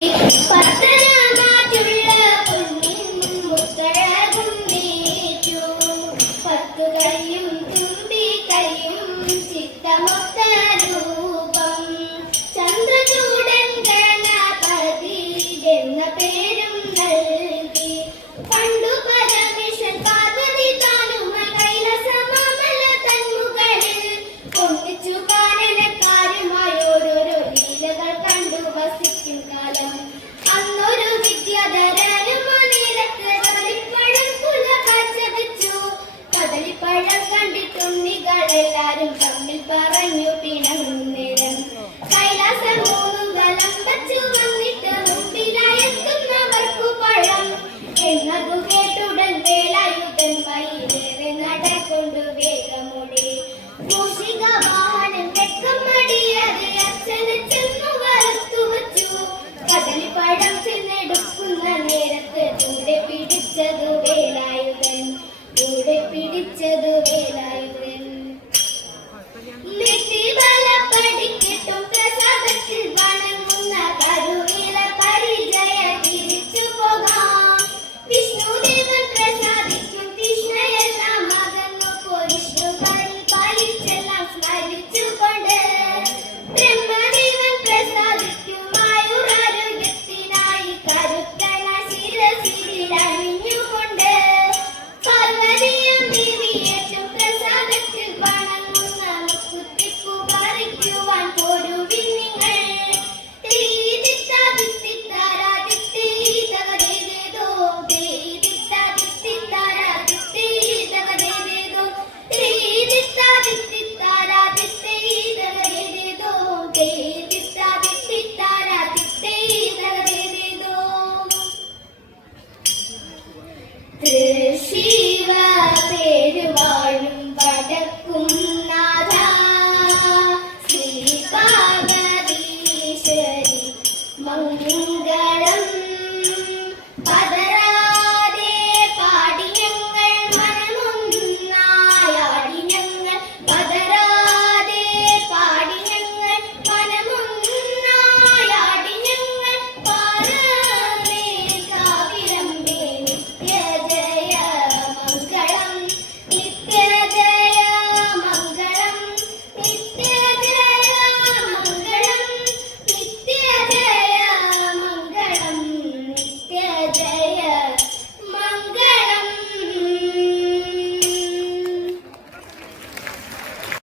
பத்தனா மாற்றுள்ள എല്ലാരും തമ്മിൽ പറഞ്ഞു പിണങ്ങുന്നിടം കൈലാസം മൂന്ന് ബലം വച്ചു വന്നിട്ട് മുമ്പിലായെത്തുന്നവർക്കു പഴം എന്നതു കേട്ടുടൻ വേലായുധൻ വൈകേറെ നടക്കൊണ്ടു വേഗമൊഴി മൂഷിക വാഹനം വെക്കം Thank you.